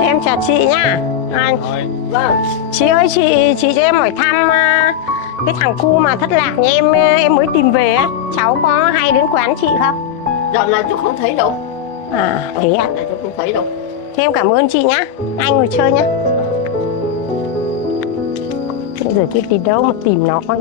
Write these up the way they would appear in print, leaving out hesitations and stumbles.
Em chào chị nhá. Vâng. Chị ơi, chị cho em hỏi thăm cái thằng cu mà thất lạc nhà em mới tìm về á, cháu có hay đến quán chị không? Dạo này tôi không thấy đâu. À thế à? Dạo này tôi không thấy đâu. Thế em cảm ơn chị nhá. Anh ngồi chơi nhá. Bây giờ chị tìm đâu mà tìm nó coi.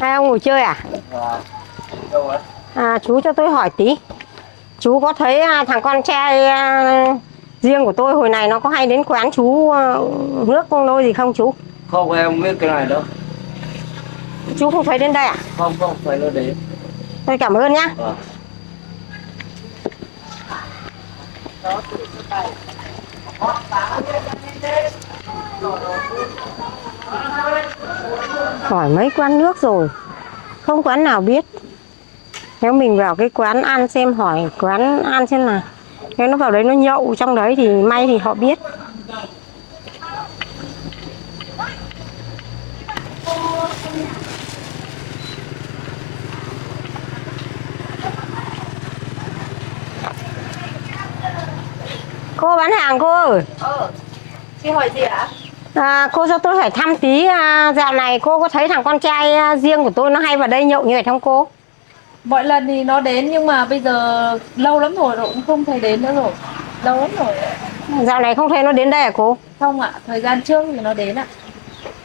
Hai ông ngồi chơi à? Chú cho tôi hỏi tí. Chú có thấy thằng con trai riêng của tôi hồi này nó có hay đến quán chú nước nôi gì không chú? Không, em không biết cái này đâu. Chú không thấy đến đây à? Không phải nó đến. Tôi cảm ơn nhá. Hỏi mấy quán nước rồi, không quán nào biết. Nếu mình vào cái quán ăn xem, hỏi quán ăn xem nào. Nếu nó vào đấy nó nhậu trong đấy thì may thì họ biết. Cô bán hàng cô ơi. Chị hỏi gì ạ? Cô cho tôi hỏi thăm tí, dạo này cô có thấy thằng con trai riêng của tôi nó hay vào đây nhậu như vậy không cô? Mọi lần thì nó đến nhưng mà bây giờ lâu lắm rồi cũng không thấy đến nữa rồi. Lâu lắm rồi. Dạo này không thấy nó đến đây à cô? Không ạ, thời gian trước thì nó đến ạ.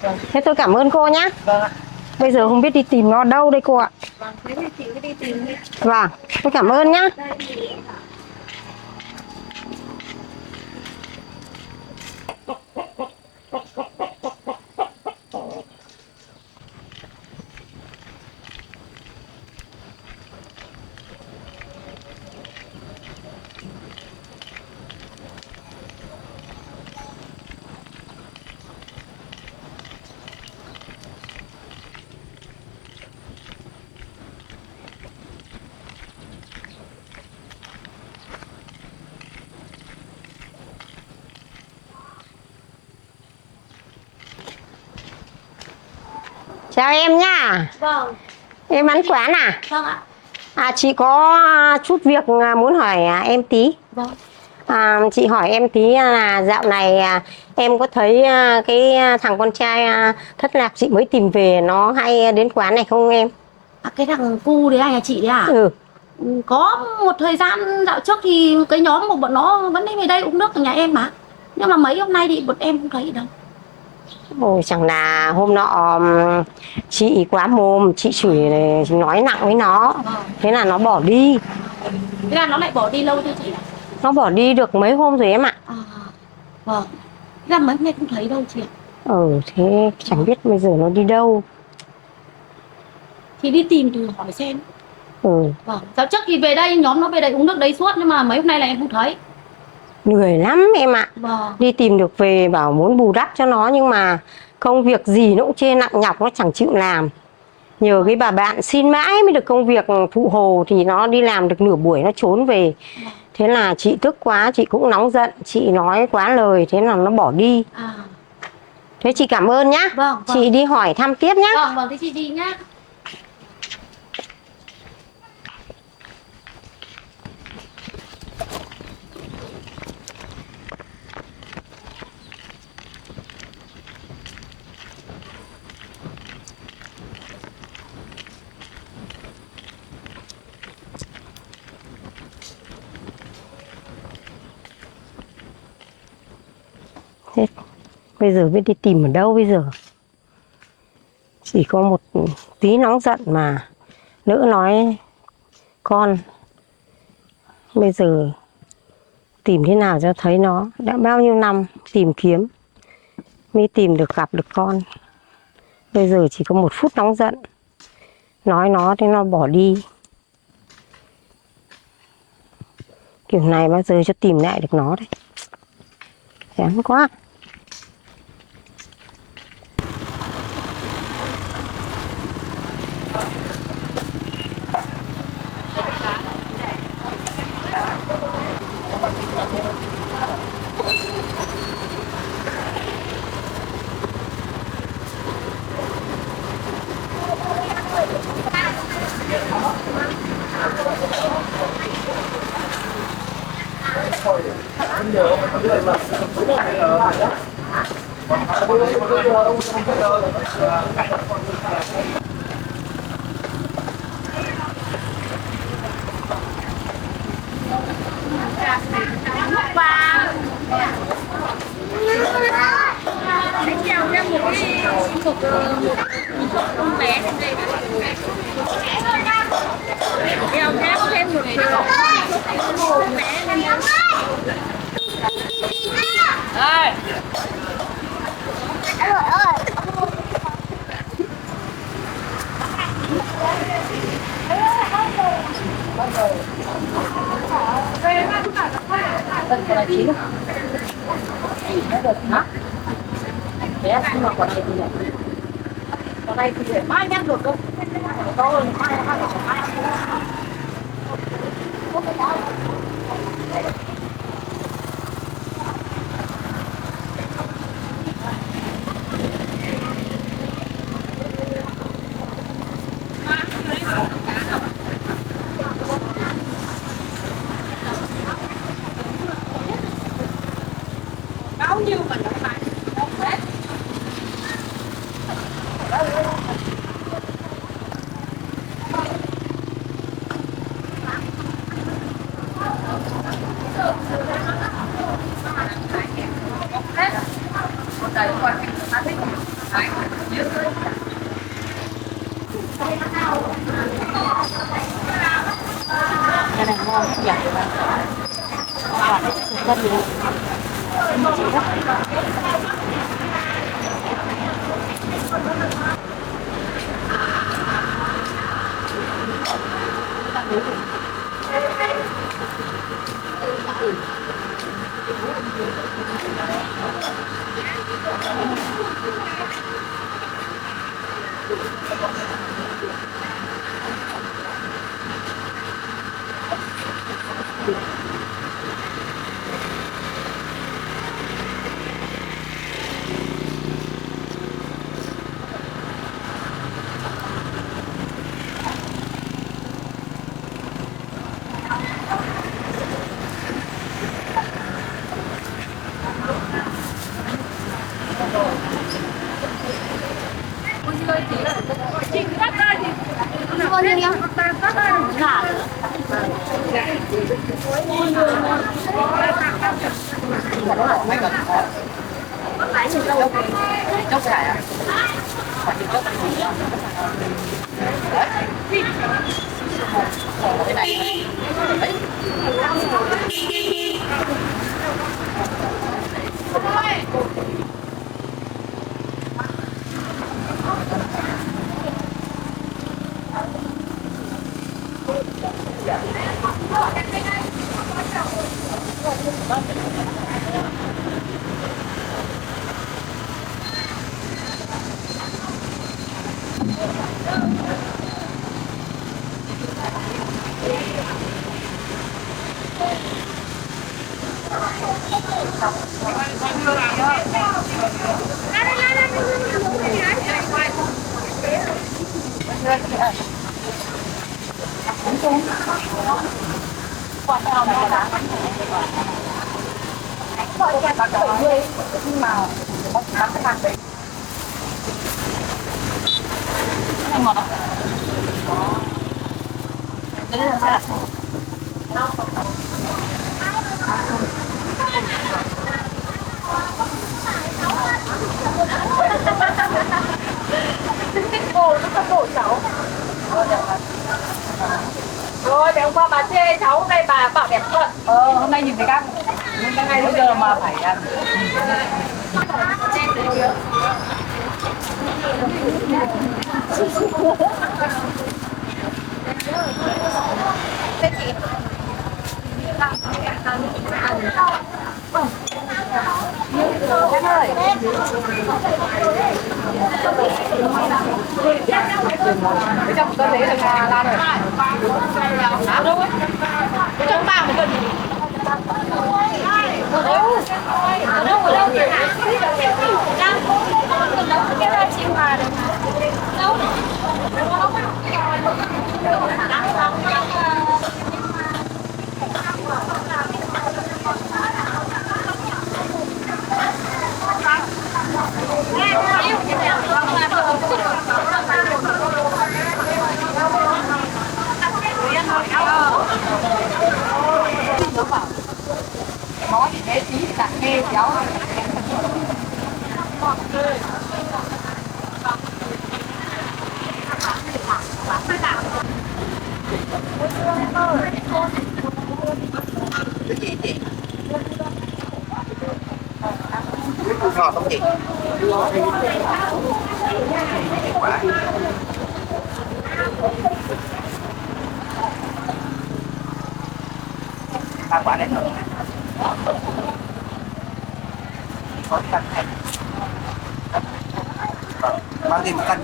Vâng. Thế tôi cảm ơn cô nhé. Vâng ạ. Bây giờ không biết đi tìm nó đâu đây cô ạ. Vâng, thế thì chị cứ đi tìm đi. Vâng, tôi cảm ơn nhé. Chào em nhá. Vâng. Em bán quán à? Vâng ạ. Chị có chút việc muốn hỏi em tí. Vâng. Chị hỏi em tí là dạo này em có thấy cái thằng con trai thất lạc chị mới tìm về nó hay đến quán này không em? Cái thằng cu đấy à, nhà chị đấy à? Ừ. Có một thời gian dạo trước thì cái nhóm của bọn nó vẫn đi về đây uống nước ở nhà em mà. Nhưng mà mấy hôm nay thì bọn em không thấy đâu. Ôi chẳng là hôm nọ chị quá mồm, chị chửi nói nặng với nó. Thế là nó bỏ đi. Thế là nó lại bỏ đi lâu chưa chị? Nó bỏ đi được mấy hôm rồi em ạ. Vâng. Thế là mấy hôm nay không thấy đâu chị ạ. Thế chẳng biết bây giờ nó đi đâu. Thì đi tìm từ hỏi xem. Vâng. Dạo trước thì về đây, nhóm nó về đây uống nước đấy suốt. Nhưng mà mấy hôm nay là em không thấy. Lười lắm em ạ. Vâng. Đi tìm được về bảo muốn bù đắp cho nó nhưng mà công việc gì nó cũng chê nặng nhọc, nó chẳng chịu làm. Nhờ cái bà bạn xin mãi mới được công việc phụ hồ thì nó đi làm được nửa buổi nó trốn về. Thế là chị tức quá, chị cũng nóng giận, chị nói quá lời, thế là nó bỏ đi. Thế chị cảm ơn nhá. Vâng. Chị đi hỏi thăm tiếp nhá. Vâng, thế chị đi nhá. Thế bây giờ biết đi tìm ở đâu bây giờ? Chỉ có một tí nóng giận mà lỡ nói con. Bây giờ tìm thế nào cho thấy nó. Đã bao nhiêu năm tìm kiếm mới tìm được, gặp được con. Bây giờ chỉ có một phút nóng giận nói nó thì nó bỏ đi. Kiểu này bao giờ cho tìm lại được nó đấy. Chán quá. Kèo thêm một triệu. Đây. Tần còn là chín không? Nó được hả? Bé nhưng mà còn này thì còn đây thì để mai nhắc được không? To hơn mai bao nhiêu mà nó phải cái này ngon nhỉ? Còn rất nhiều. Mua đi em. Dạ. Chốc cải à? Cái này. Ngọt không? Đấy là sao? Cô nó có đổ cháu. Rồi, để hôm qua bà chê cháu, hôm nay bà bảo đẹp thật. Hôm nay nhìn thấy các ngày bây giờ mà phải ăn. Thế chị em ơi, cái trong cơ thể là lan rồi. Ở đâu ấy? Trong bao này cần gì? Ở đâu? Ở đâu? Ở đâu? Đang còn nấu cái ra chim mà đâu? Nó thì bé tí cả nghe kéo. ngọt không chị? Quả. Ba quả này thôi. Có cân này. Bao nhiêu một cân?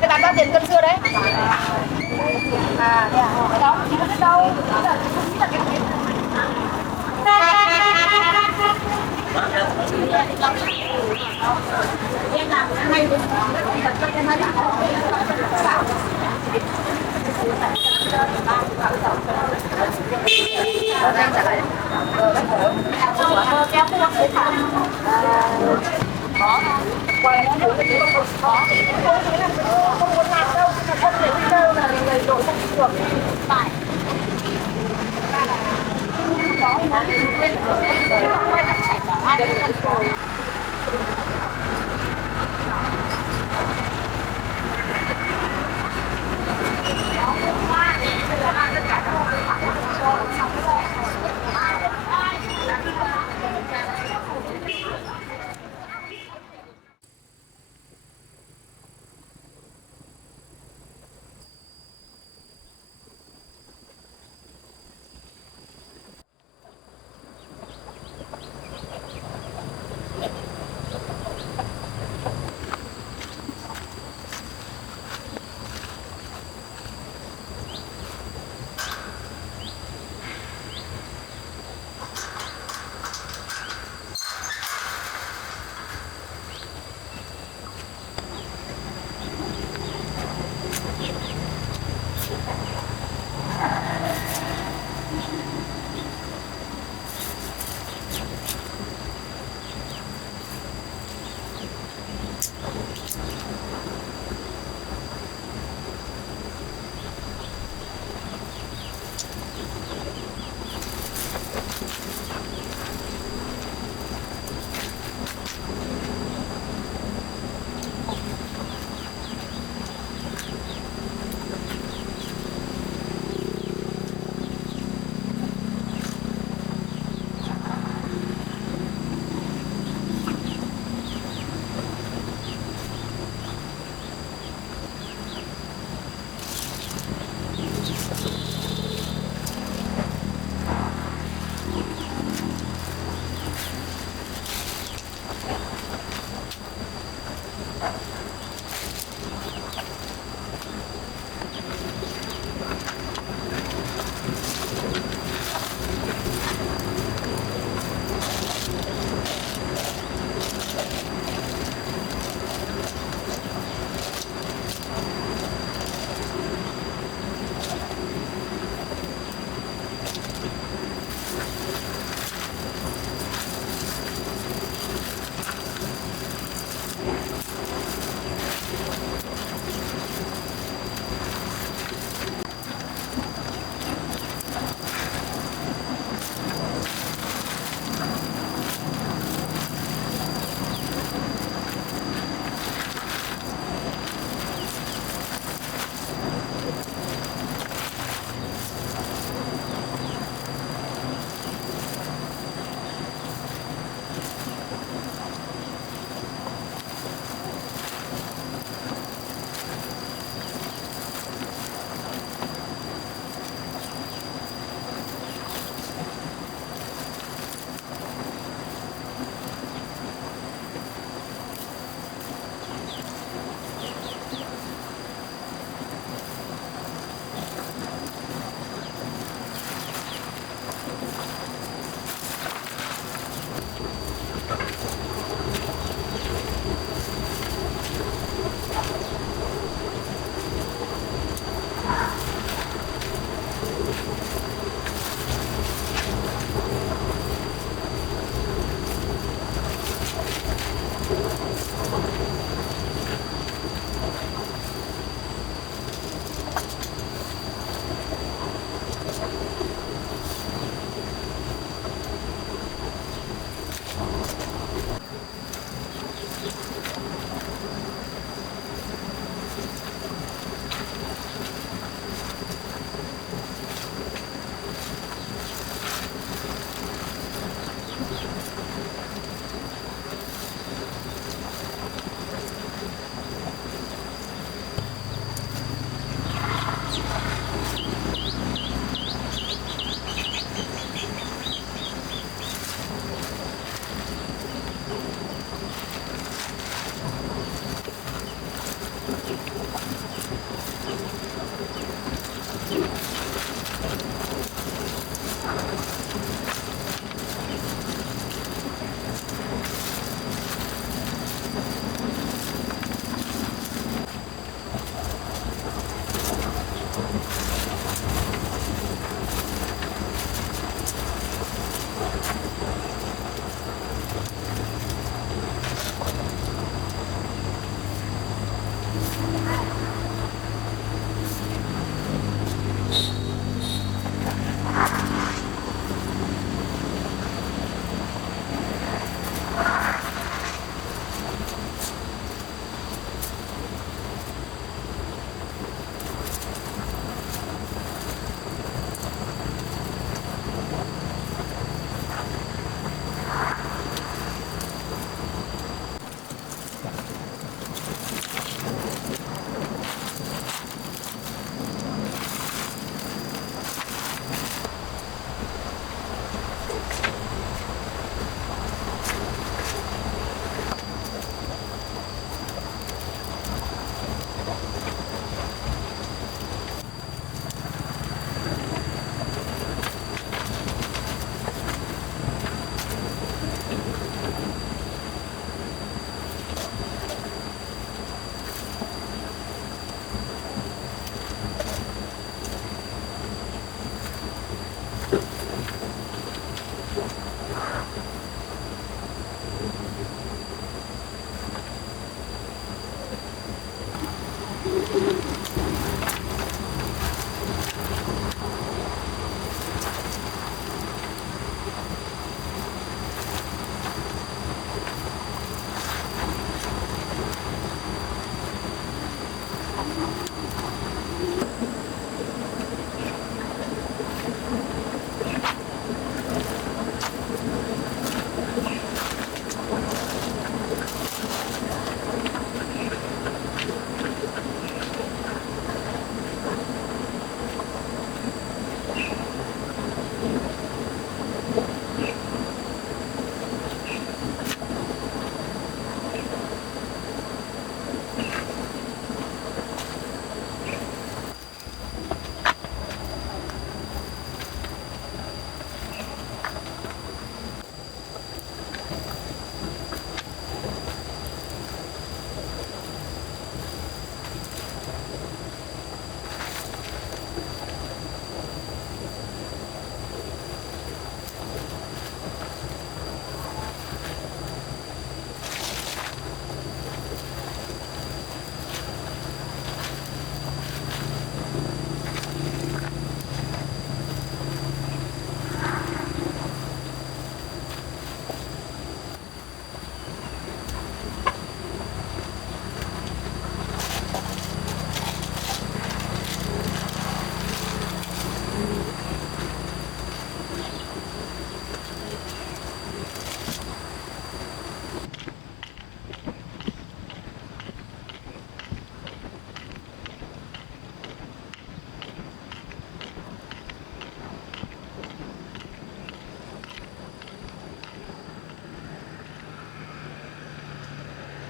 Cái bán bao tiền cân dưa đấy? À, đó, chị có biết đâu.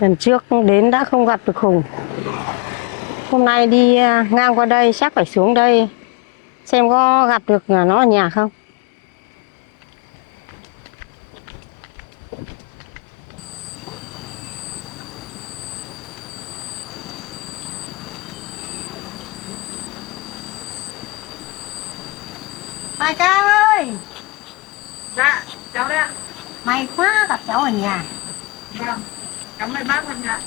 Lần trước đến đã không gặp được Hùng. Hôm nay đi ngang qua đây chắc phải xuống đây xem có gặp được nó ở nhà không. Mai Ca ơi, Dạ, cháu đây ạ. may quá gặp cháu ở nhà. Vâng, cảm ơn bác ạ.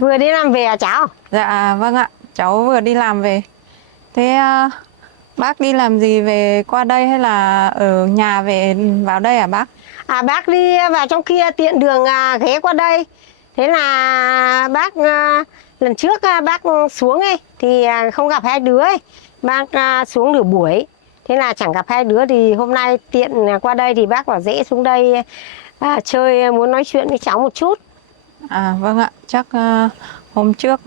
Vừa đi làm về à cháu? Dạ vâng ạ, cháu vừa đi làm về. Thế bác đi làm gì về qua đây hay là ở nhà về vào đây hả bác? À bác đi vào trong kia tiện đường ghé qua đây. Thế là bác lần trước bác xuống ấy thì không gặp hai đứa ấy. Bác xuống nửa buổi. Thế là chẳng gặp hai đứa thì hôm nay tiện qua đây thì bác bảo dễ xuống đây chơi, muốn nói chuyện với cháu một chút. À vâng ạ, chắc hôm trước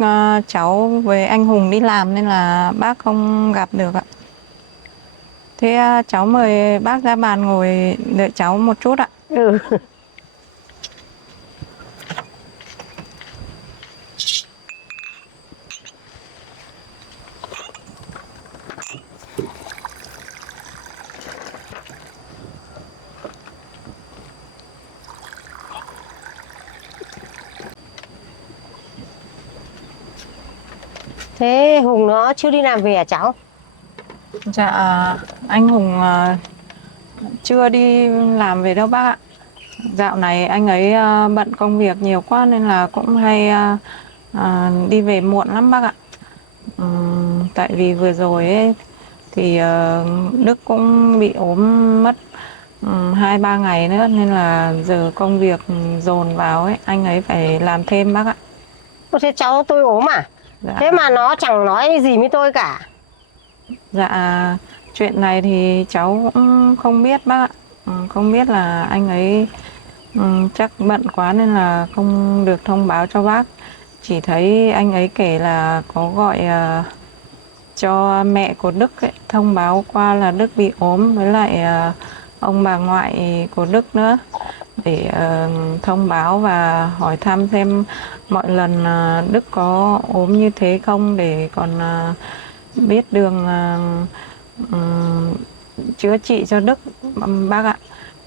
cháu với anh Hùng đi làm nên là bác không gặp được ạ. Thế cháu mời bác ra bàn ngồi đợi cháu một chút ạ. Ừ. Thế Hùng nó chưa đi làm về à cháu? Dạ anh Hùng chưa đi làm về đâu bác ạ. Dạo này anh ấy bận công việc nhiều quá nên là cũng hay đi về muộn lắm bác ạ. Tại vì vừa rồi ấy, thì Đức cũng bị ốm mất 2-3 ngày nữa nên là giờ công việc dồn vào ấy, anh ấy phải làm thêm bác ạ. Ủa, thế cháu tôi ốm à? Dạ. Thế mà nó chẳng nói gì với tôi cả. Dạ, chuyện này thì cháu cũng không biết bác ạ. Không biết là anh ấy chắc bận quá nên là không được thông báo cho bác. Chỉ thấy anh ấy kể là có gọi cho mẹ của Đức ấy, thông báo qua là Đức bị ốm với lại ông bà ngoại của Đức nữa để thông báo và hỏi thăm xem mọi lần Đức có ốm như thế không để còn biết đường chữa trị cho Đức bác ạ.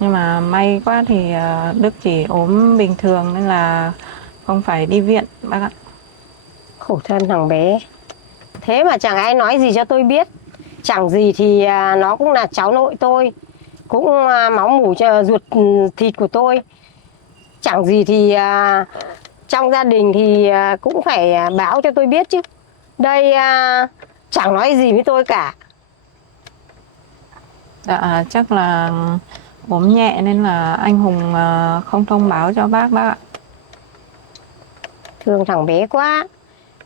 Nhưng mà may quá thì Đức chỉ ốm bình thường nên là không phải đi viện bác ạ. Khổ thân thằng bé. Thế mà chẳng ai nói gì cho tôi biết. Chẳng gì thì nó cũng là cháu nội tôi. Cũng máu mủ ruột thịt của tôi. Chẳng gì thì trong gia đình thì cũng phải báo cho tôi biết chứ. Đây chẳng nói gì với tôi cả. Dạ chắc là ốm nhẹ nên là anh Hùng không thông báo cho bác ạ. Thương thằng bé quá.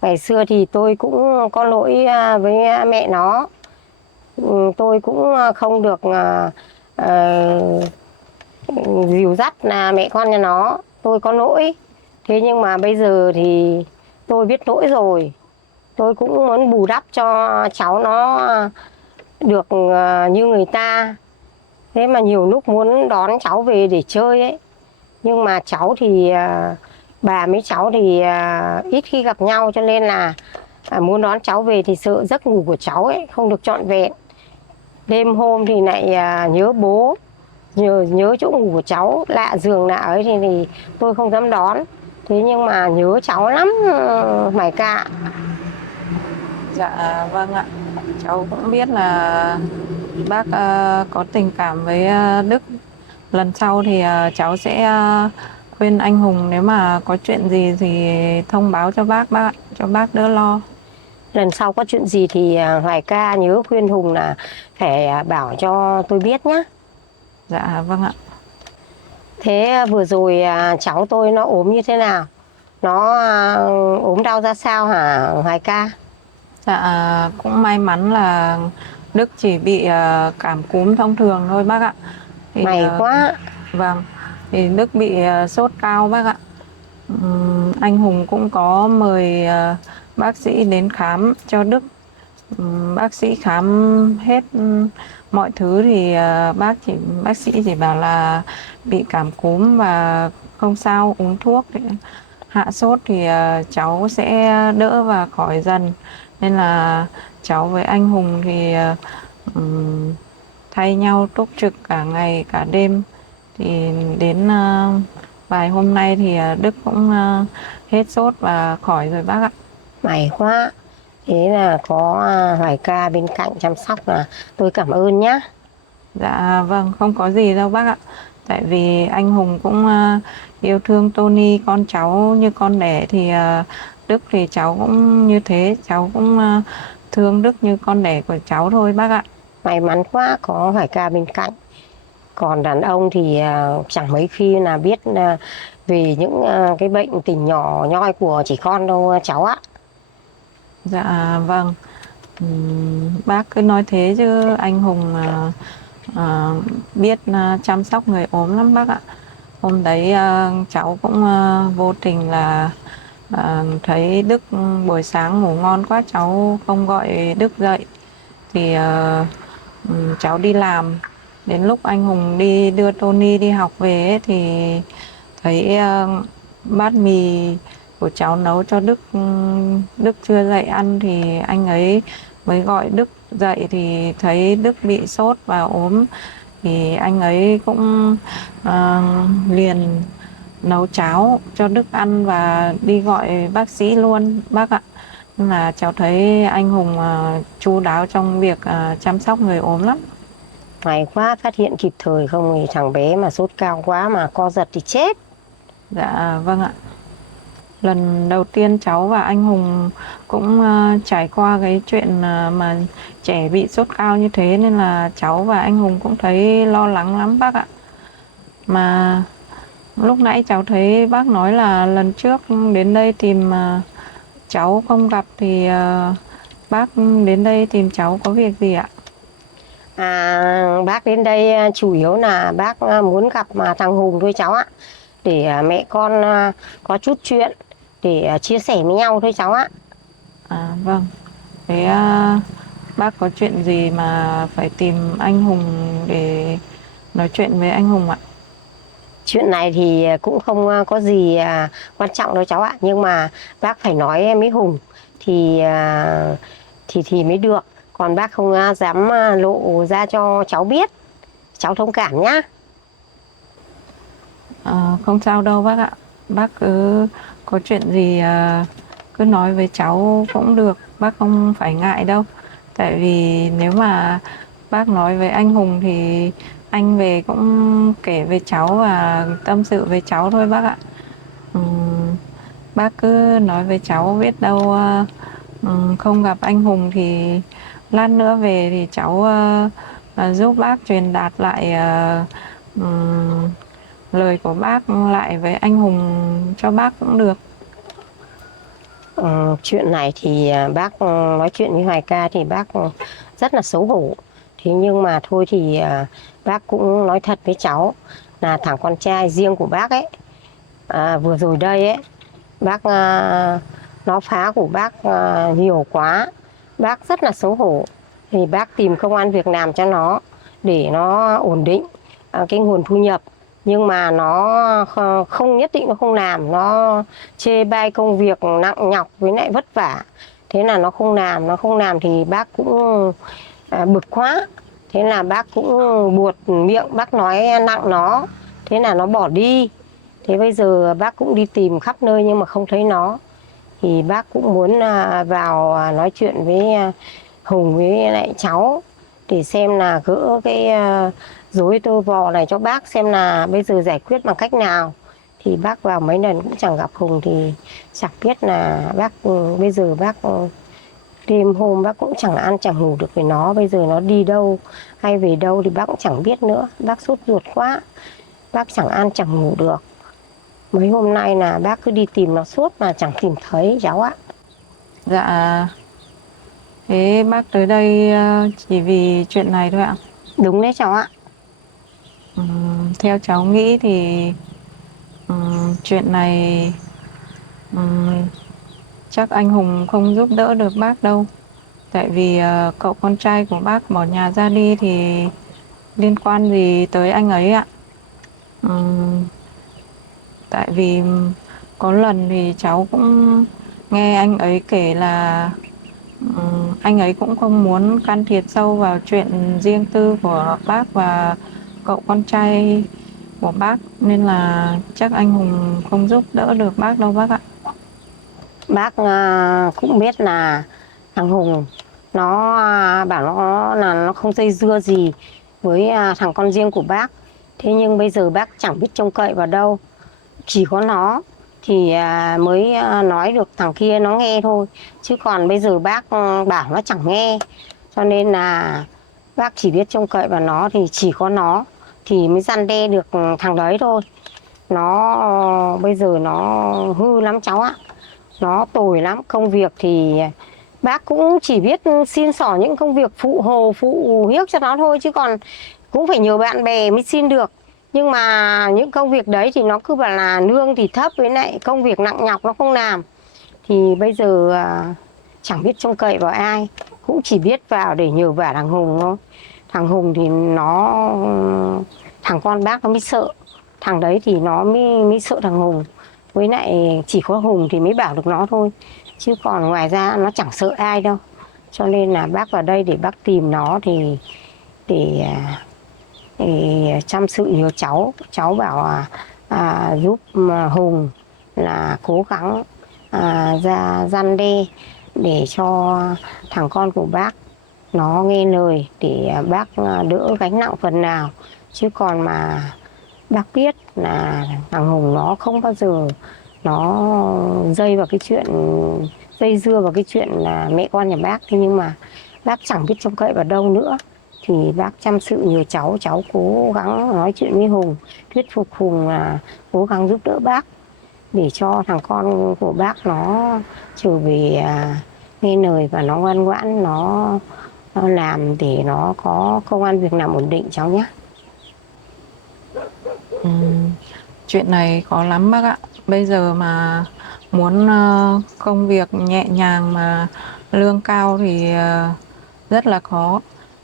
Ngày xưa thì tôi cũng có lỗi với mẹ nó. Tôi cũng không được dìu dắt là mẹ con nhà nó. Tôi có lỗi. Thế nhưng mà bây giờ thì tôi biết lỗi rồi. Tôi cũng muốn bù đắp cho cháu nó được như người ta. Thế mà nhiều lúc muốn đón cháu về để chơi ấy. Nhưng mà cháu thì bà mấy cháu thì ít khi gặp nhau, cho nên là muốn đón cháu về thì sợ giấc ngủ của cháu ấy không được trọn vẹn. Đêm hôm thì lại nhớ bố, nhớ chỗ ngủ của cháu, lạ giường lạ ấy thì tôi không dám đón. Thế nhưng mà nhớ cháu lắm Mải Ca. Dạ vâng ạ. Cháu cũng biết là bác có tình cảm với Đức. Lần sau thì cháu sẽ khuyên anh Hùng nếu mà có chuyện gì thì thông báo cho bác ạ, cho bác đỡ lo. Lần sau có chuyện gì thì Hoài Ca nhớ khuyên Hùng là phải bảo cho tôi biết nhé. Dạ vâng ạ. Thế vừa rồi cháu tôi nó ốm như thế nào? Nó ốm đau ra sao hả Hoài Ca? Dạ cũng may mắn là Đức chỉ bị cảm cúm thông thường thôi bác ạ. Thì, May quá. Vâng, thì Đức bị sốt cao bác ạ. Anh Hùng cũng có mời bác sĩ đến khám cho Đức. Bác sĩ khám hết mọi thứ thì bác sĩ chỉ bảo là bị cảm cúm và không sao, uống thuốc để hạ sốt thì cháu sẽ đỡ và khỏi dần. Nên là cháu với anh Hùng thì thay nhau túc trực cả ngày cả đêm. Thì đến vài hôm nay thì Đức cũng hết sốt và khỏi rồi bác ạ. May quá. Thế là có Hoài Ca bên cạnh chăm sóc là tôi cảm ơn nhá. Dạ vâng, không có gì đâu bác ạ. Tại vì anh Hùng cũng yêu thương Tony, con cháu như con đẻ thì Đức thì cháu cũng như thế, cháu cũng thương Đức như con đẻ của cháu thôi bác ạ. May mắn quá có Hoài Ca bên cạnh. Còn đàn ông thì chẳng mấy khi là biết về những cái bệnh tình nhỏ nhoi của trẻ con đâu cháu ạ. Dạ vâng, bác cứ nói thế chứ anh Hùng biết chăm sóc người ốm lắm bác ạ. Hôm đấy cháu cũng vô tình là thấy Đức buổi sáng ngủ ngon quá, cháu không gọi Đức dậy. Thì cháu đi làm, đến lúc anh Hùng đi đưa Tony đi học về ấy, thì thấy bát mì của cháu nấu cho Đức, Đức chưa dậy ăn thì anh ấy mới gọi Đức dậy thì thấy Đức bị sốt và ốm. Thì anh ấy cũng liền nấu cháo cho Đức ăn và đi gọi bác sĩ luôn bác ạ. Nên là cháu thấy anh Hùng chu đáo trong việc chăm sóc người ốm lắm. May quá phát hiện kịp thời, không thì thằng bé mà sốt cao quá mà co giật thì chết. Dạ vâng ạ. Lần đầu tiên cháu và anh Hùng cũng trải qua cái chuyện mà trẻ bị sốt cao như thế, nên là cháu và anh Hùng cũng thấy lo lắng lắm bác ạ. Mà lúc nãy cháu thấy bác nói là lần trước đến đây tìm cháu không gặp thì bác đến đây tìm cháu có việc gì ạ? Bác đến đây chủ yếu là bác muốn gặp thằng Hùng thôi cháu ạ. Để mẹ con có chút chuyện để chia sẻ với nhau thôi cháu ạ. Vâng. Thế bác có chuyện gì mà phải tìm anh Hùng để nói chuyện với anh Hùng ạ? Chuyện này thì cũng không có gì quan trọng đâu cháu ạ. Nhưng mà bác phải nói với Hùng thì mới được. Còn bác không dám lộ ra cho cháu biết. Cháu thông cảm nhá. Không sao đâu bác ạ. Bác cứ có chuyện gì cứ nói với cháu cũng được. Bác không phải ngại đâu. Tại vì nếu mà bác nói với anh Hùng thì anh về cũng kể với cháu và tâm sự với cháu thôi bác ạ. Bác cứ nói với cháu, biết đâu không gặp anh Hùng thì lát nữa về thì cháu giúp bác truyền đạt lại lời của bác lại với anh Hùng cho bác cũng được. Chuyện này thì bác nói chuyện với Hoài ca thì bác rất là xấu hổ. Thế nhưng mà thôi thì bác cũng nói thật với cháu là thằng con trai riêng của bác ấy, vừa rồi đây ấy, bác nó phá của bác nhiều quá. Bác rất là xấu hổ. Thì bác tìm công ăn việc làm cho nó để nó ổn định cái nguồn thu nhập. Nhưng mà nó không nhất định nó không làm, nó chê bai công việc nặng nhọc với lại vất vả. Thế là nó không làm thì bác cũng bực quá. Thế là bác cũng buột miệng, bác nói nặng nó. Thế là nó bỏ đi. Thế bây giờ bác cũng đi tìm khắp nơi nhưng mà không thấy nó. Thì bác cũng muốn vào nói chuyện với Hùng với lại cháu để xem là gỡ cái rối tơ vò này cho bác, xem là bây giờ giải quyết bằng cách nào. Thì bác vào mấy lần cũng chẳng gặp Hùng thì chẳng biết là bác bây giờ bác đêm hôm bác cũng chẳng ăn chẳng ngủ được với nó. Bây giờ nó đi đâu hay về đâu thì bác cũng chẳng biết nữa. Bác sốt ruột quá, bác chẳng ăn chẳng ngủ được. Mấy hôm nay là bác cứ đi tìm nó suốt mà chẳng tìm thấy cháu ạ. Dạ. Thế bác tới đây chỉ vì chuyện này thôi ạ? Đúng đấy cháu ạ. Theo cháu nghĩ thì chuyện này chắc anh Hùng không giúp đỡ được bác đâu. Tại vì cậu con trai của bác bỏ nhà ra đi thì liên quan gì tới anh ấy ạ? Tại vì có lần thì cháu cũng nghe anh ấy kể là anh ấy cũng không muốn can thiệp sâu vào chuyện riêng tư của bác và cậu con trai của bác, nên là chắc anh Hùng không giúp đỡ được bác đâu bác ạ. Bác cũng biết là thằng Hùng nó bảo nó là nó không dây dưa gì với thằng con riêng của bác. Thế nhưng bây giờ bác chẳng biết trông cậy vào đâu. Chỉ có nó thì mới nói được thằng kia nó nghe thôi. Chứ còn bây giờ bác bảo nó chẳng nghe. Cho nên là bác chỉ biết trông cậy vào nó, thì chỉ có nó thì mới răn đe được thằng đấy thôi. Nó bây giờ nó hư lắm cháu ạ. Nó tồi lắm. Công việc thì bác cũng chỉ biết xin xỏ những công việc phụ hồ phụ hiếc cho nó thôi. Chứ còn cũng phải nhờ bạn bè mới xin được. Nhưng mà những công việc đấy thì nó cứ bảo là lương thì thấp với lại công việc nặng nhọc nó không làm. Thì bây giờ chẳng biết trông cậy vào ai. Cũng chỉ biết vào để nhờ vả thằng Hùng thôi. Thằng Hùng thì nó thằng con bác nó mới sợ. Thằng đấy thì nó mới sợ thằng Hùng. Với lại chỉ có Hùng thì mới bảo được nó thôi. Chứ còn ngoài ra nó chẳng sợ ai đâu. Cho nên là bác vào đây để bác tìm nó thì để chăm sự nhiều cháu. Cháu bảo giúp Hùng là cố gắng ra răn đe để cho thằng con của bác nó nghe lời, để bác đỡ gánh nặng phần nào. Chứ còn mà bác biết là thằng Hùng nó không bao giờ nó dây dưa vào cái chuyện là mẹ con nhà bác. Thế nhưng mà bác chẳng biết trông cậy vào đâu nữa, thì bác chăm sự nhiều cháu cố gắng nói chuyện với Hùng, thuyết phục Hùng là cố gắng giúp đỡ bác để cho thằng con của bác nó trở về nghe lời và nó ngoan ngoãn, nó làm để nó có công ăn việc làm ổn định cháu nhé. Chuyện này khó lắm bác ạ. Bây giờ mà muốn công việc nhẹ nhàng mà lương cao thì rất là khó.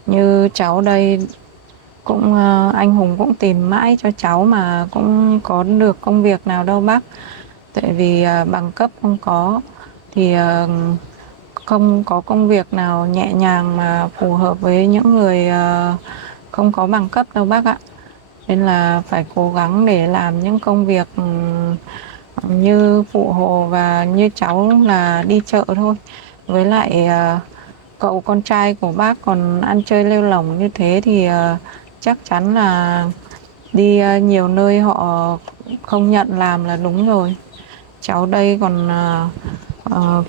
Như cháu đây cũng anh Hùng cũng tìm mãi cho cháu mà cũng có được công việc nào đâu bác. Tại vì bằng cấp không có thì không có công việc nào nhẹ nhàng mà phù hợp với những người không có bằng cấp đâu bác ạ. Nên là phải cố gắng để làm những công việc như phụ hồ và như cháu là đi chợ thôi. Với lại cậu con trai của bác còn ăn chơi lêu lỏng như thế thì chắc chắn là đi nhiều nơi họ không nhận làm là đúng rồi. Cháu đây còn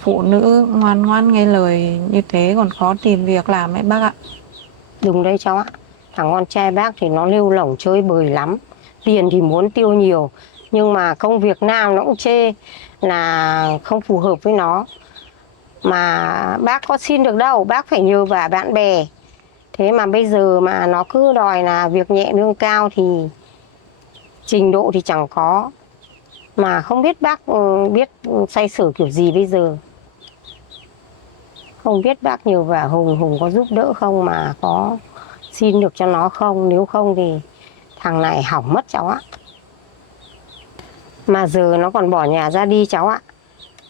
phụ nữ ngoan ngoãn nghe lời như thế còn khó tìm việc làm ấy bác ạ. Đúng đấy cháu ạ. Thằng con trai bác thì nó lêu lỏng chơi bời lắm. Tiền thì muốn tiêu nhiều, nhưng mà công việc nào nó cũng chê là không phù hợp với nó. Mà bác có xin được đâu, bác phải nhờ vả bạn bè. Thế mà bây giờ mà nó cứ đòi là việc nhẹ lương cao thì trình độ thì chẳng có. Mà không biết bác biết xoay sở kiểu gì bây giờ. Không biết bác nhờ vả Hùng có giúp đỡ không, mà có xin được cho nó không. Nếu không thì thằng này hỏng mất cháu ạ. Mà giờ nó còn bỏ nhà ra đi cháu ạ.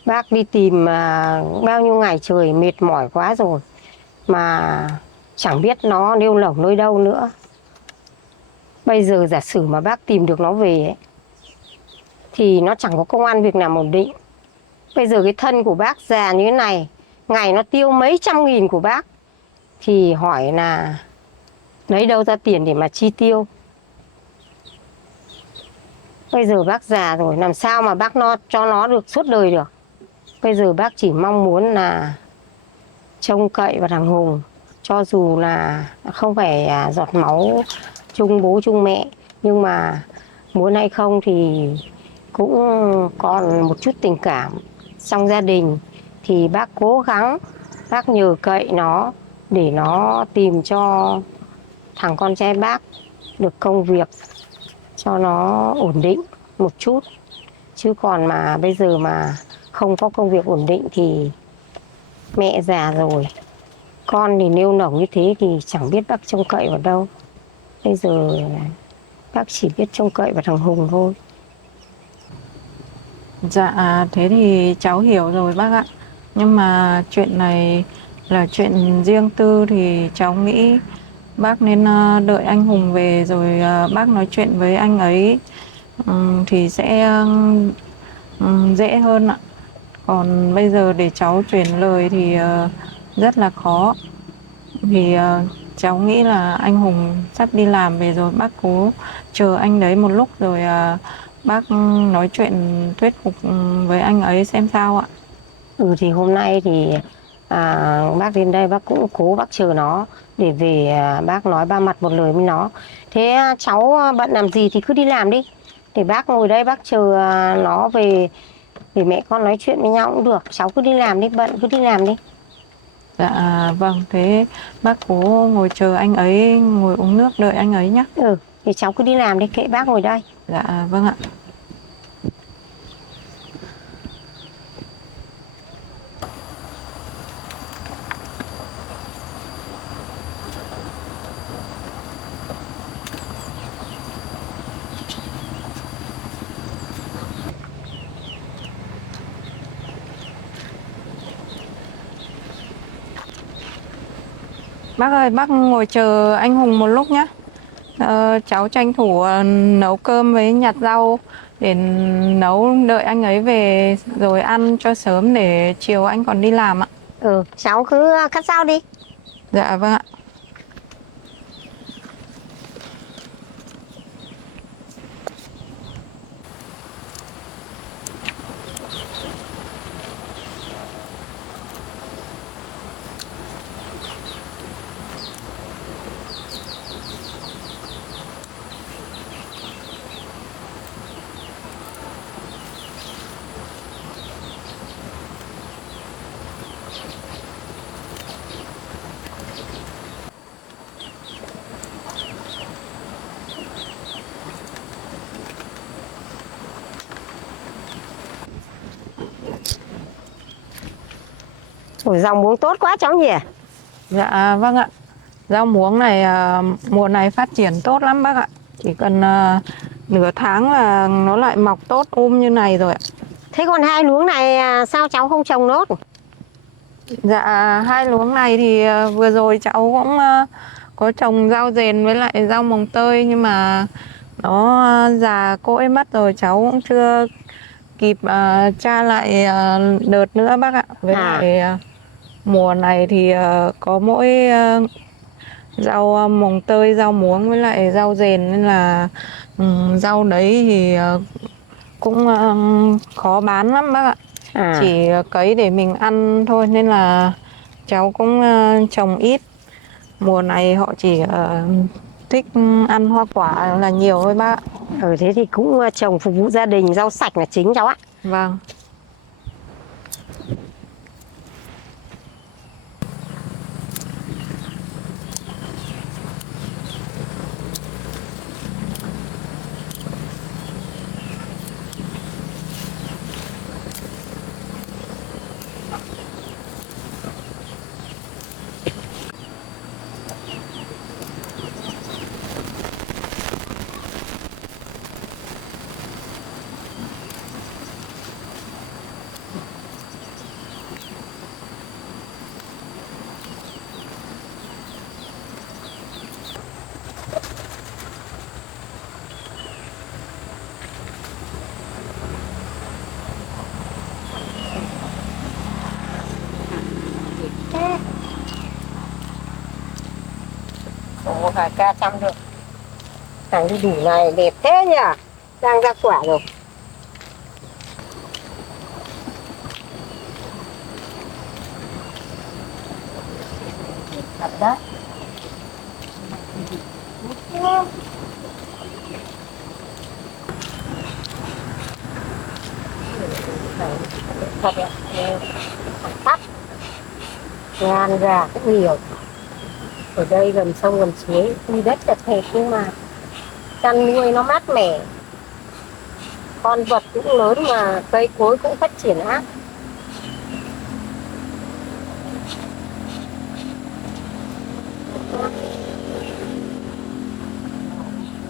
Bác đi tìm bao nhiêu ngày trời mệt mỏi quá rồi, mà chẳng biết nó nêu lỏng nơi đâu nữa. Bây giờ giả sử mà bác tìm được nó về ấy, thì nó chẳng có công ăn việc làm ổn định. Bây giờ cái thân của bác già như thế này, ngày nó tiêu mấy trăm nghìn của bác, thì hỏi là lấy đâu ra tiền để mà chi tiêu. Bây giờ bác già rồi, làm sao mà bác cho nó được suốt đời được. Bây giờ bác chỉ mong muốn là trông cậy vào thằng Hùng, cho dù là không phải giọt máu chung bố chung mẹ, nhưng mà muốn hay không thì cũng còn một chút tình cảm trong gia đình. Thì bác cố gắng, bác nhờ cậy nó để nó tìm cho thằng con trai bác được công việc cho nó ổn định một chút. Chứ còn mà bây giờ mà không có công việc ổn định thì mẹ già rồi, con thì nêu nỏng như thế thì chẳng biết bác trông cậy vào đâu. Bây giờ bác chỉ biết trông cậy vào thằng Hùng thôi. Dạ thế thì cháu hiểu rồi bác ạ. Nhưng mà chuyện này là chuyện riêng tư thì cháu nghĩ bác nên đợi anh Hùng về rồi bác nói chuyện với anh ấy thì sẽ dễ hơn ạ. Còn bây giờ để cháu truyền lời thì rất là khó. Thì cháu nghĩ là anh Hùng sắp đi làm về rồi, bác cố chờ anh đấy một lúc rồi bác nói chuyện thuyết phục với anh ấy xem sao ạ. Thì hôm nay thì bác đến đây bác cũng cố bác chờ nó để về bác nói ba mặt một lời với nó. Thế cháu bận làm gì thì cứ đi làm đi, để bác ngồi đây bác chờ nó về để mẹ con nói chuyện với nhau cũng được. Cháu cứ đi làm đi, bận cứ đi làm đi. Dạ vâng, thế bác cố ngồi chờ anh ấy, ngồi uống nước đợi anh ấy nhé. Thì cháu cứ đi làm đi, kệ bác ngồi đây. Dạ vâng ạ. Bác ơi, bác ngồi chờ anh Hùng một lúc nhé. Cháu tranh thủ nấu cơm với nhặt rau để nấu đợi anh ấy về rồi ăn cho sớm để chiều anh còn đi làm ạ. Cháu cứ cắt rau đi. Dạ vâng ạ. Ủa, rau muống tốt quá cháu nhỉ? Dạ vâng ạ. Rau muống này mùa này phát triển tốt lắm bác ạ. Chỉ cần nửa tháng là nó lại mọc tốt như này rồi ạ. Thế còn hai luống này sao cháu không trồng nốt? Dạ hai luống này thì vừa rồi cháu cũng có trồng rau dền với lại rau mồng tơi, nhưng mà nó già cỗi mất rồi, cháu cũng chưa kịp tra lại đợt nữa bác ạ. Với lại mùa này thì có mỗi rau mồng tơi, rau muống với lại rau dền, nên là rau đấy thì cũng khó bán lắm bác ạ. Chỉ cấy để mình ăn thôi, nên là cháu cũng trồng ít. Mùa này họ chỉ thích ăn hoa quả là nhiều thôi bác ạ. Thế thì cũng trồng phục vụ gia đình, rau sạch là chính cháu ạ. Vâng. Ồ, phải ca trăm được. Càng đu đủ này đẹp thế nhỉ? Đang ra quả rồi. Thật đấy. Thật đấy. Tắt. Ngan gà cũng nhiều. Ở đây gần sông gần suối, tuy đất chật hẹp nhưng mà chăn nuôi nó mát mẻ. Con vật cũng lớn mà cây cối cũng phát triển ác.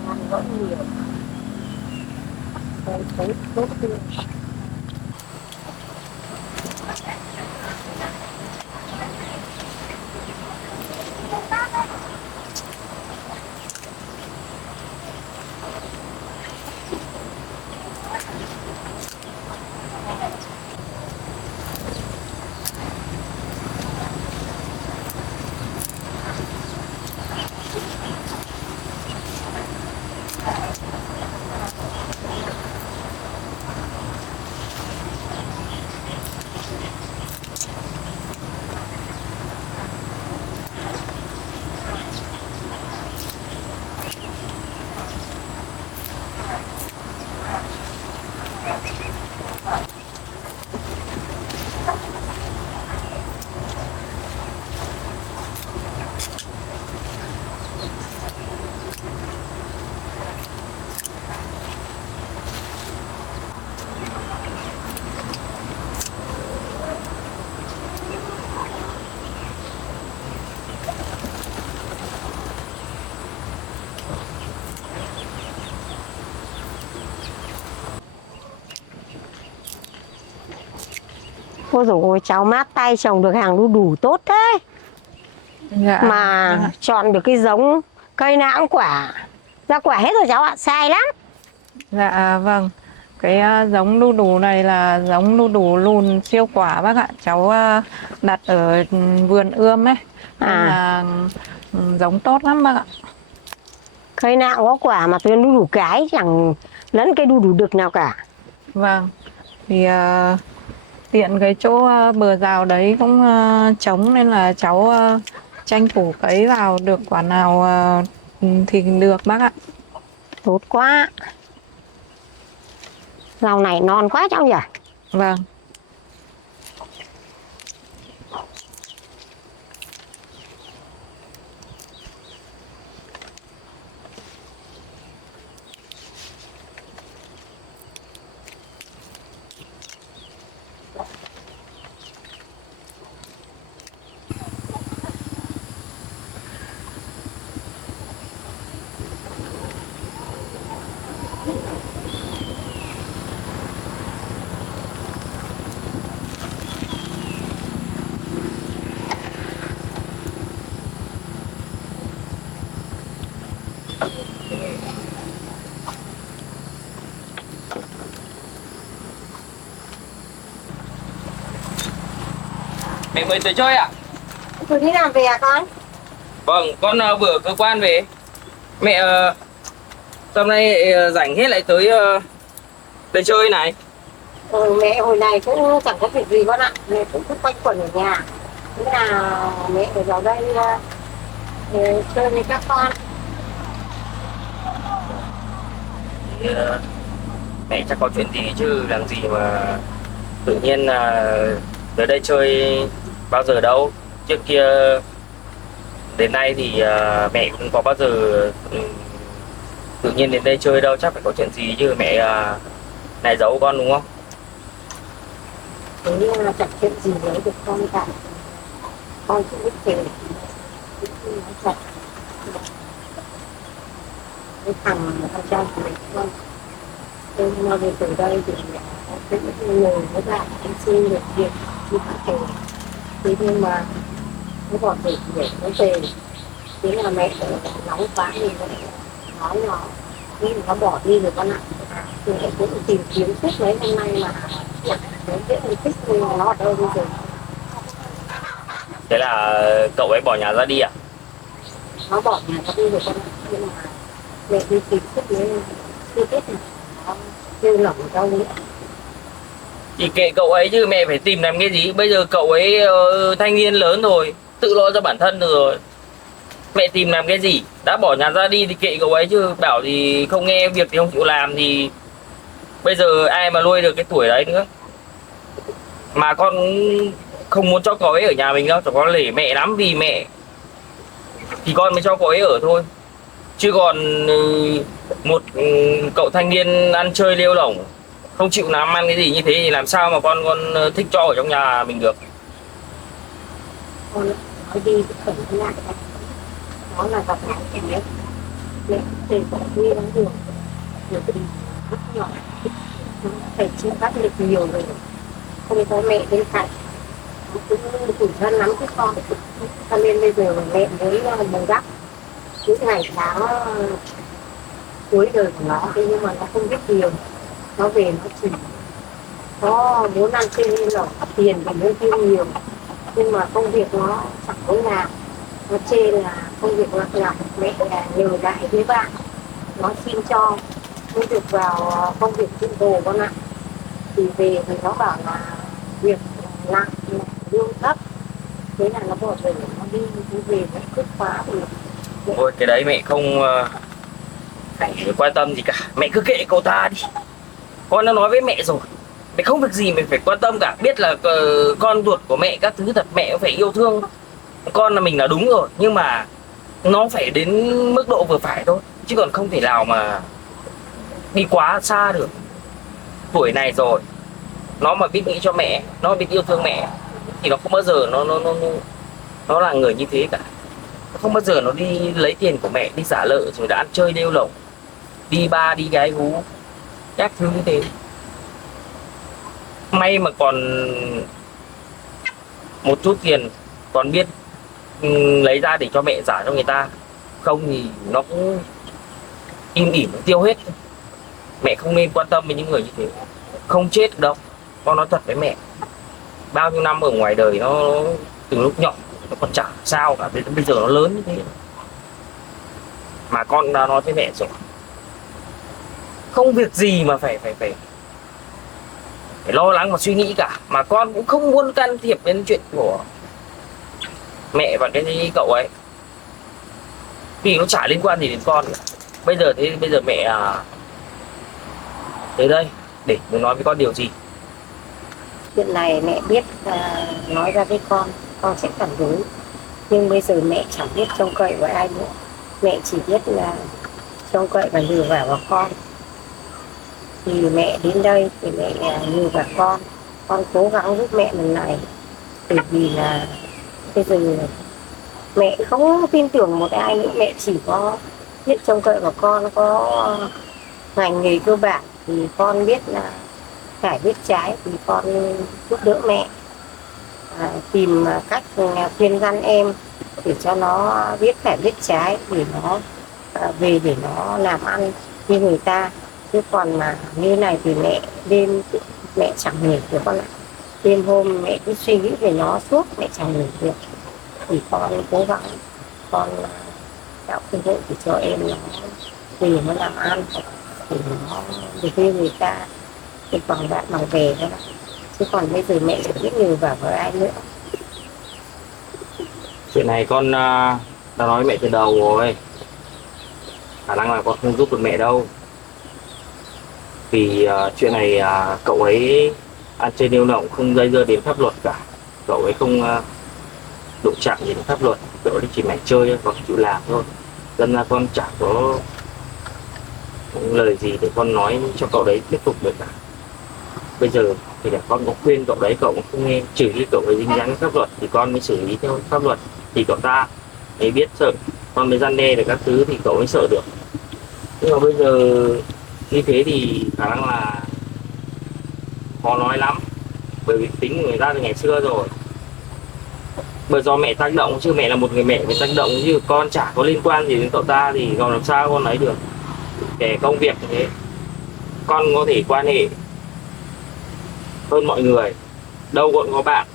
Ngan vẫn nhiều. Cây cối tốt hơn. Ôi dồi ôi, cháu mát tay trồng được hàng đu đủ tốt thế. Dạ. Mà chọn được cái giống cây nào cũng quả. Ra quả hết rồi cháu ạ, sai lắm. Dạ vâng. Cái giống đu đủ này là giống đu đủ lùn siêu quả bác ạ. Cháu đặt ở vườn ươm ấy. Nên là giống tốt lắm bác ạ. Cây nào cũng có quả mà tôi đu đủ cái chẳng lẫn cây đu đủ đực nào cả. Vâng. Thì tiện cái chỗ bờ rào đấy cũng trống nên là cháu tranh thủ cấy vào được quả nào thì được bác ạ. Tốt quá. Rau này non quá cháu nhỉ? Vâng. Mẹ mới tới chơi à? Tôi đi làm về à con? Vâng, con vừa cơ quan về. Mẹ hôm nay rảnh hết lại tới tới chơi này. Mẹ hồi này cũng chẳng có việc gì con ạ. Mẹ cũng cứ quanh quẩn ở nhà. Thế là mẹ ở vào đây chơi với các con. Thì, mẹ chắc có chuyện gì chứ làm gì mà tự nhiên tới đây chơi bao giờ đâu. Trước kia đến nay thì mẹ cũng có bao giờ tự nhiên đến đây chơi đâu, chắc phải có chuyện gì chứ mẹ này giấu con đúng không? Thế là chẳng chuyện gì đấy được con cả. Con cũng biết kể. Nói thật. Cái thằng trai của mình con. Tôi nói về từ đây thì cũng ngồi với bạn anh xin được việc đi bắt kể. Thế nhưng mà nó bỏ việc để nó về. Thế là mẹ nóng quá thì nói nó. Thế nó bỏ đi rồi con ạ. Thì mẹ cũng tìm kiếm suốt mấy hôm nay mà nó biết mình thích nó ở đâu bây giờ. Thế là cậu ấy bỏ nhà ra đi à? Nó bỏ nhà ra đi rồi con ạ. Nhưng mà mẹ đi tìm suốt mấy chưa biết là nó kêu lỏng ở đâu nữa. Thì kệ cậu ấy chứ mẹ phải tìm làm cái gì. Bây giờ cậu ấy thanh niên lớn rồi, tự lo cho bản thân được rồi. Mẹ tìm làm cái gì? Đã bỏ nhà ra đi thì kệ cậu ấy chứ. Bảo thì không nghe việc thì không chịu làm thì bây giờ ai mà nuôi được cái tuổi đấy nữa. Mà con không muốn cho cậu ấy ở nhà mình đâu. Cho con lể mẹ lắm, vì mẹ thì con mới cho cậu ấy ở thôi. Chứ còn một cậu thanh niên ăn chơi lêu lỏng, không chịu làm ăn cái gì như thế thì làm sao mà con thích cho ở trong nhà mình được. Con nói đi khẩn lại. Nó là gặp lại trẻ mẹ để bỏ đi nó được. Được thì rất nhỏ. Nó phải chịu áp lực nhiều rồi. Không có mẹ bên cạnh. Nó cũng tủi thân lắm chứ con. Cho nên bây giờ mẹ mới bù đắp những ngày tháng cuối đời của nó. Thế nhưng mà nó không biết nhiều. Nó về nó chỉ có muốn ăn chơi như là tiền thì mới tiêu nhiều. Nhưng mà công việc nó chẳng có làm. Nó chê là công việc lặt nhặt, mẹ nhờ đại với bạn. Nó xin cho mới được vào công việc tự đồ con ạ. Thì về thì nó bảo là việc nặng, lương thấp. Thế là nó bỏ về, nó đi về nó cứt quá thì Ôi cái đấy mẹ không phải quan tâm gì cả. Mẹ cứ kệ cậu ta đi. Con đã nói với mẹ rồi, mẹ không việc gì mình phải quan tâm cả. Biết là con ruột của mẹ các thứ thật, mẹ cũng phải yêu thương con là mình là đúng rồi. Nhưng mà nó phải đến mức độ vừa phải thôi. Chứ còn không thể nào mà đi quá xa được. Tuổi này rồi, nó mà biết nghĩ cho mẹ, nó biết yêu thương mẹ thì nó không bao giờ nó là người như thế cả. Nó không bao giờ nó đi lấy tiền của mẹ, đi xả nợ rồi đã ăn chơi lêu lỏng, đi ba đi gái gú các thứ như thế. May mà còn một chút tiền còn biết lấy ra để cho mẹ trả cho người ta. Không thì nó cũng im ỉm tiêu hết. Mẹ không nên quan tâm với những người như thế. Không chết đâu. Con nói thật với mẹ. Bao nhiêu năm ở ngoài đời nó từ lúc nhỏ nó còn chẳng sao cả, bây giờ nó lớn như thế. Mà con đã nói với mẹ rồi. Không việc gì mà phải lo lắng và suy nghĩ cả. Mà con cũng không muốn can thiệp đến chuyện của mẹ và cái cậu ấy. Vì nó chả liên quan gì đến con. Bây giờ mẹ tới đây để muốn nói với con điều gì. Chuyện này mẹ biết nói ra với con sẽ phản đối. Nhưng bây giờ mẹ chẳng biết trông cậy vào ai nữa. Mẹ chỉ biết là trông cậy và lừa vào vào con. Thì mẹ đến đây thì mẹ lừa vào con cố gắng giúp mẹ lần này. Bởi vì là bây giờ mẹ không tin tưởng một ai nữa, mẹ chỉ có biết trông cậy vào con có ngành nghề cơ bản thì con biết là phải biết trái thì con giúp đỡ mẹ, tìm cách khuyên răn em để cho nó biết phải biết trái để nó về để nó làm ăn như người ta. Chứ còn mà như này thì mẹ chẳng ngủ được con ạ. Đêm hôm mẹ cứ suy nghĩ về nó suốt, mẹ chẳng ngủ được. Thì con cố gắng con tạo cơ hội để cho em nó về nó làm ăn để nó được như người ta, thì bằng bạn bằng về đó. Chứ còn bây giờ mẹ chẳng biết nhờ vào với ai nữa. Chuyện này con đã nói với mẹ từ đầu rồi. Khả năng là con không giúp được mẹ đâu. Vì chuyện này cậu ấy ăn chơi nêu nộng, không dây dưa đến pháp luật cả. Cậu ấy không đụng chạm gì đến pháp luật. Cậu ấy chỉ mẹ chơi hoặc chịu làm thôi. Nên là con chẳng có lời gì để con nói cho cậu đấy tiếp tục được cả. Bây giờ thì để con có khuyên cậu đấy cậu cũng không nghe, trừ khi cậu ấy dính dáng với pháp luật thì con mới xử lý theo pháp luật, thì cậu ta mới biết sợ, con mới răn đe được các thứ thì cậu mới sợ được. Nhưng mà bây giờ như thế thì khả năng là khó nói lắm, bởi vì tính của người ta từ ngày xưa rồi. Bởi do mẹ tác động, chứ mẹ là một người mẹ phải tác động, chứ con chả có liên quan gì đến cậu ta thì còn làm sao con ấy được. Để công việc như thế con có thể quan hệ hơn mọi người, đâu còn có bạn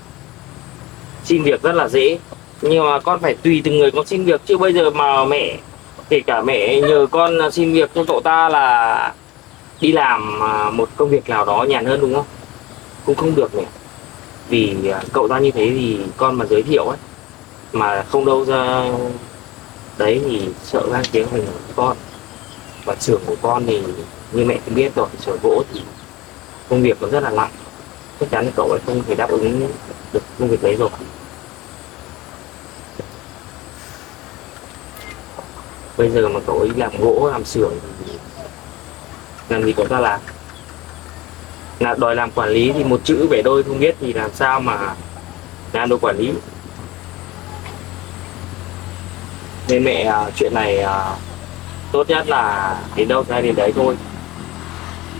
xin việc rất là dễ, nhưng mà con phải tùy từng người con xin việc. Chứ bây giờ mà mẹ, kể cả mẹ nhờ con xin việc cho cậu ta là đi làm một công việc nào đó nhàn hơn, đúng không? Cũng không được mẹ. Vì cậu ta như thế thì con mà giới thiệu ấy mà không đâu ra đấy thì sợ ra tiếng mình của con. Và xưởng của con thì như mẹ cũng biết rồi, xưởng gỗ thì công việc nó rất là nặng, chắc chắn là cậu ấy không thể đáp ứng được công việc đấy rồi. Bây giờ mà cậu ấy làm gỗ, làm xưởng thì làm gì cậu ta làm? Là đòi làm quản lý thì một chữ bể đôi không biết thì làm sao mà làm được quản lý. Nên mẹ chuyện này tốt nhất là đến đâu ra đến đấy thôi,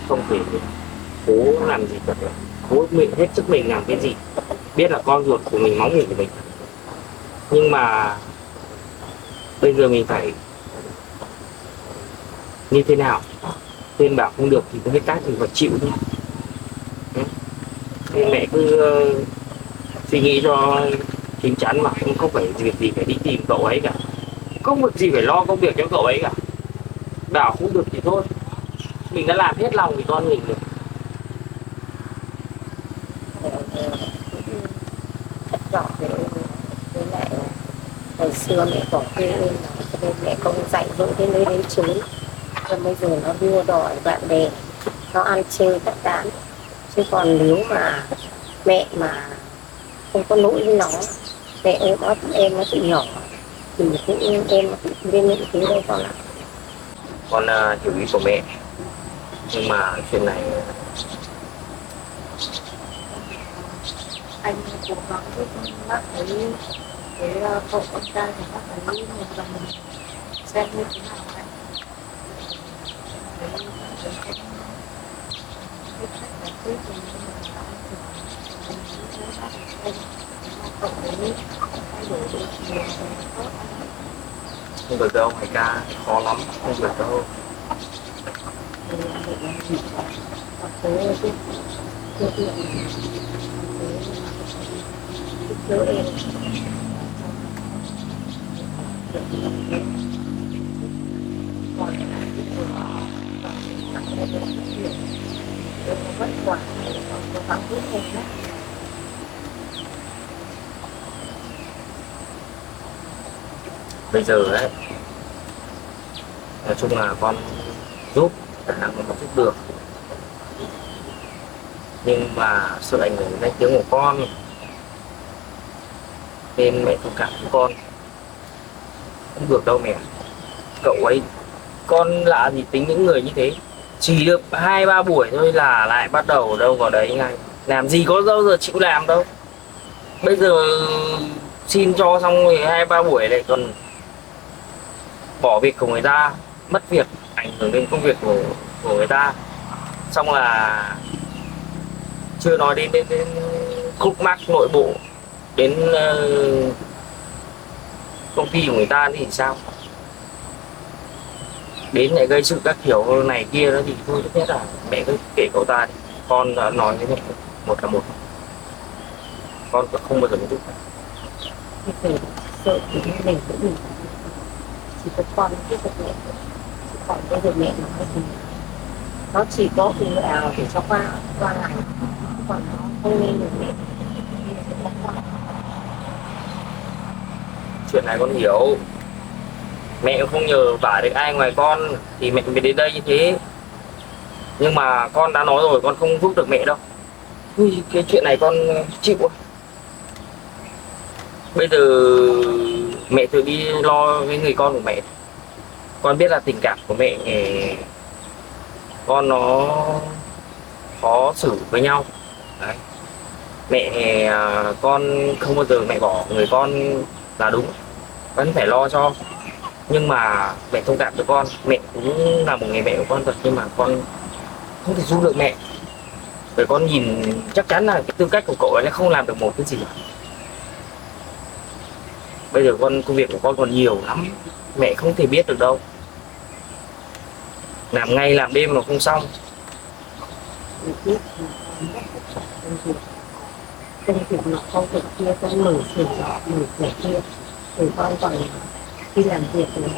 không thể cố làm gì cả, cố mình hết sức mình làm cái gì. Biết là con ruột của mình, máu mủ của mình, nhưng mà bây giờ mình phải như thế nào? Tên bảo không được thì có hết cách thì phải chịu đi. Nên mẹ cứ suy nghĩ cho chín chắn, mà không phải việc gì phải đi tìm cậu ấy cả, không việc gì phải lo công việc cho cậu ấy cả. Bảo không được thì thôi, mình đã làm hết lòng thì con mình được. Thất vọng với lại hồi xưa mẹ bỏ quê lên cho nên mẹ không dạy dỗ đến nơi đến chốn. Còn bây giờ nó đua đòi bạn bè, nó ăn chơi tất tán. Chứ còn nếu mà mẹ mà không có lỗi với nó, mẹ ôm ấp em nó từ nhỏ thì cũng em nó cũng lên những thứ đâu con ạ. Con hiểu ý của mẹ, nhưng mà chuyện này Anh cố gắng giúp bác ấy với cậu con trai thì bác ấy một lần xem như thế nào anh. không được đâu, Hải ca khó lắm, không được đâu. còn thế cái chuyện giúp đỡ em còn vất vả cố gắng giúp em đó. Bây giờ ấy, nói chung là con giúp khả năng con giúp được, nhưng mà sự ảnh hưởng đến tiếng của con nên mẹ thông cảm với con. Không được đâu mẹ, cậu ấy, con lạ gì tính những người như thế, chỉ được 2-3 buổi thôi là lại bắt đầu đâu vào đấy ngay, làm gì có bao giờ chịu làm đâu. Bây giờ xin cho xong rồi 2-3 buổi lại còn bỏ việc của người ta, mất việc, ảnh hưởng đến công việc của người ta, xong là chưa nói đến khúc mắc nội bộ, đến công ty của người ta thì sao, đến lại gây sự các kiểu này kia đó thì thôi, tốt nhất là mẹ cứ kể cậu ta đi. Con đã nói với mẹ một là một, con không bao giờ giúp. Thì phải sợ thì mình cũng đừng chỉ có con biết được mẹ, chỉ còn bây giờ mẹ nói thì nó chỉ có từ nào để cho qua ngày, còn nó không nên được mẹ. Chuyện này con hiểu, mẹ không nhờ vả được ai ngoài con thì mẹ mới đến đây như thế, nhưng mà con đã nói rồi, con không giúp được mẹ đâu. Ui, cái chuyện này con chịu. Bây giờ mẹ tự đi lo với người con của mẹ. Con biết là tình cảm của mẹ con nó khó xử với nhau. Đấy. Mẹ con không bao giờ mẹ bỏ người con là đúng, vẫn phải lo cho. Nhưng mà mẹ thông cảm cho con, mẹ cũng là một người mẹ của con thật, nhưng mà con không thể giúp được mẹ. Bởi con nhìn chắc chắn là cái tư cách của cậu ấy không làm được một cái gì. Bây giờ công việc của con còn nhiều lắm, mẹ không thể biết được đâu. Làm ngày làm đêm mà không xong. Mình biết là con rất công việc nó không được kia, con mở sửa đó, mở sửa kia, thì con còn đi làm việc là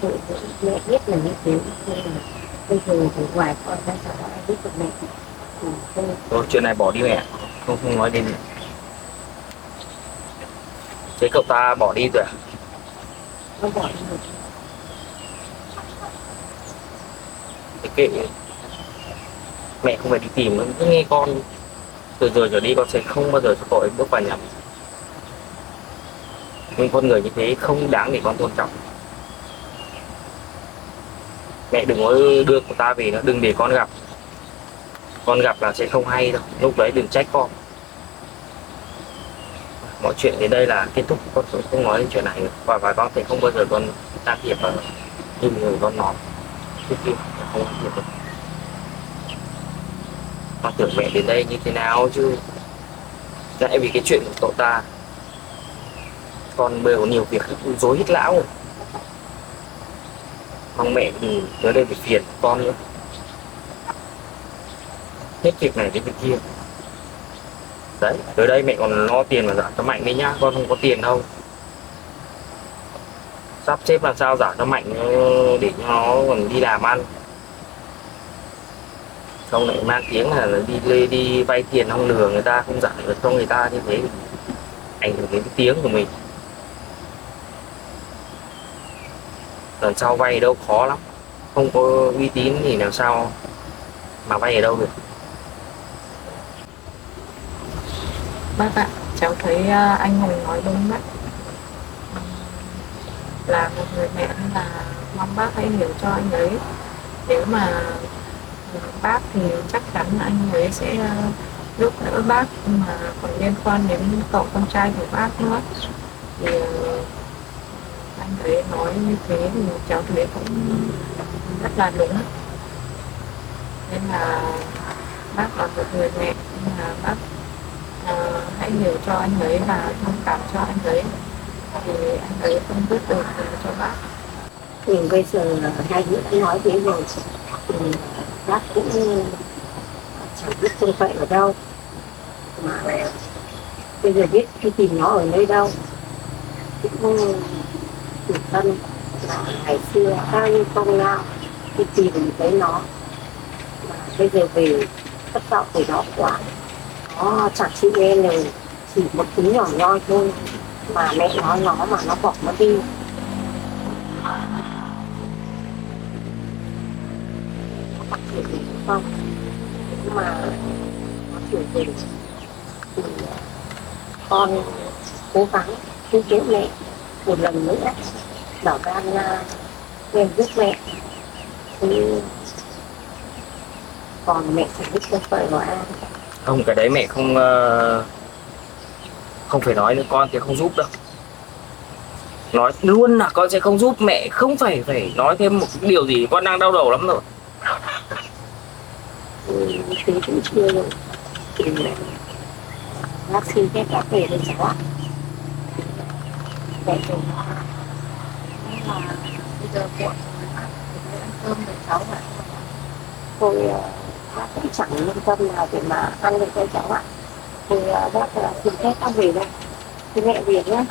tự mẹ biết là như thế, nhưng mà bây giờ thì ngoài con ra sao ai biết được mẹ thì không. Rồi, chuyện này bỏ đi mẹ, không nói đến. Thế cậu ta bỏ đi rồi à? Nó bỏ đi một Thế kệ, mẹ không phải đi tìm nữa, cứ nghe con. Từ giờ trở đi con sẽ không bao giờ cho cậu ấy bước vào nhà mình. Nhưng con người như thế không đáng để con tôn trọng. Mẹ đừng có đưa cậu ta về nữa, đừng để con gặp. Con gặp là sẽ không hay đâu, lúc đấy đừng trách con. Mọi chuyện đến đây là kết thúc, con không nói đến chuyện này nữa. Và con sẽ không bao giờ con can thiệp vào như người con nói trước kia, không can thiệp được. Con tưởng mẹ đến đây như thế nào chứ, lại vì cái chuyện của cậu ta con bây giờ có nhiều việc rối hết lão rồi. Mong mẹ đừng tới đây để phiền con nữa, hết việc này đến việc kia. Đấy, tới đây mẹ còn lo tiền mà giả cho Mạnh đấy nhá, con không có tiền đâu. Sắp xếp làm sao giả cho Mạnh để cho nó còn đi làm ăn. Không lại mang tiếng là đi vay tiền, không lừa người ta, không giả được cho người ta như thế, ảnh hưởng đến cái tiếng của mình. Lần sau vay đâu khó lắm, không có uy tín thì làm sao mà vay ở đâu được. Bác ạ, cháu thấy anh Hùng nói đúng đấy. Là một người mẹ nên là mong bác hãy hiểu cho anh ấy. Nếu mà bác thì chắc chắn là anh ấy sẽ giúp đỡ bác. Nhưng mà còn liên quan đến cậu con trai của bác nữa thì anh ấy nói như thế thì cháu thấy cũng rất là đúng. Nên là bác là một người mẹ, nhưng mà bác hãy hiểu cho anh ấy và thông cảm cho anh ấy, thì anh ấy không biết được cho bác. thì bây giờ hai đứa đã nói thế rồi, thì bác cũng chẳng biết trông cậy ở đâu, mà bây giờ biết đi tìm nó ở nơi đâu. Cũng tủi thân là ngày xưa bao nhiêu công lao đi tìm thấy nó, mà bây giờ về thất vọng về nó quá. Nó chẳng chịu nghe lời, chỉ một tính nhỏ nhoi thôi mà mẹ nói nó mà nó bỏ nó đi. Có thể gì không, nhưng mà nó chịu về thì con cố gắng cứu cứu mẹ một lần nữa, bảo gan lên giúp mẹ. Thì còn mẹ phải biết trông cậy vào ai. Không, cái đấy mẹ không không phải nói nữa, con thì không giúp đâu. Nói luôn là con sẽ không giúp, mẹ không phải nói thêm một điều gì, con đang đau đầu lắm rồi. Thì cũng chưa rồi. Thì bác xin phép bác về với cháu ạ. Mẹ rồi. Nhưng mà bây giờ muộn rồi, ăn cơm với cháu ạ. Tôi bác cũng chẳng yên tâm nào để mà ăn được với cháu ạ. Thì bác xin phép bác về đây. Thì mẹ về nhé.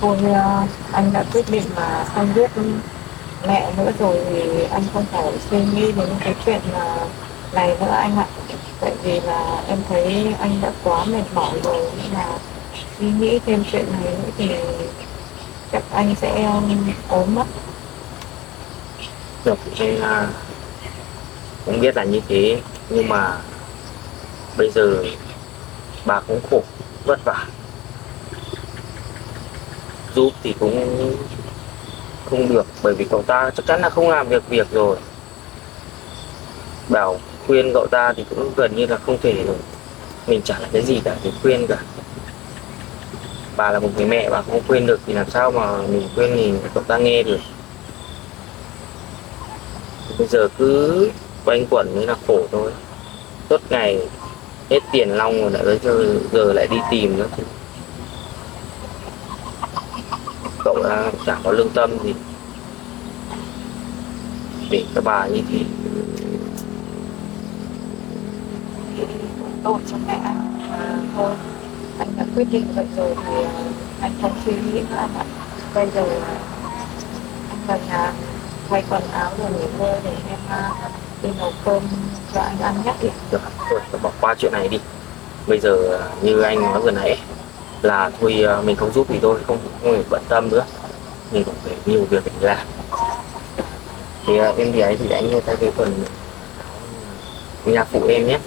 Thôi anh đã quyết định mà không biết mẹ nữa rồi thì anh không phải suy nghĩ đến cái chuyện là này nữa anh ạ. Tại vì là em thấy anh đã quá mệt mỏi rồi, nhưng mà suy nghĩ thêm chuyện này nữa thì chắc anh sẽ ốm mất. Được, thì cũng biết là như thế, nhưng mà bây giờ bà cũng khổ vất vả, giúp thì cũng không được, bởi vì cậu ta chắc chắn là không làm được việc rồi. Bảo khuyên cậu ta thì cũng gần như là không thể rồi, mình chả là cái gì cả để khuyên cả. Bà là một người mẹ, bà không khuyên được thì làm sao mà mình khuyên thì cậu ta nghe được. Bây giờ cứ quanh quẩn mới là khổ thôi, suốt ngày hết tiền long rồi lại bây giờ lại đi tìm nữa thì cậu ta chẳng có lương tâm gì để cho bà như thế. Tốt cho mẹ thôi, anh đã quyết định vậy rồi thì anh không suy nghĩ nữa anh ạ. Bây giờ anh vào nhà thay quần áo rồi nghỉ ngơi để em đi nấu cơm cho anh ăn nhé. Được, thôi bỏ qua chuyện này đi. Bây giờ như anh nói vừa nãy là thôi, mình không giúp thì thôi, không phải bận tâm nữa, mình cũng phải nhiều việc để làm. Thì em thì ấy thì anh thay cái phần nhà phụ em nhé.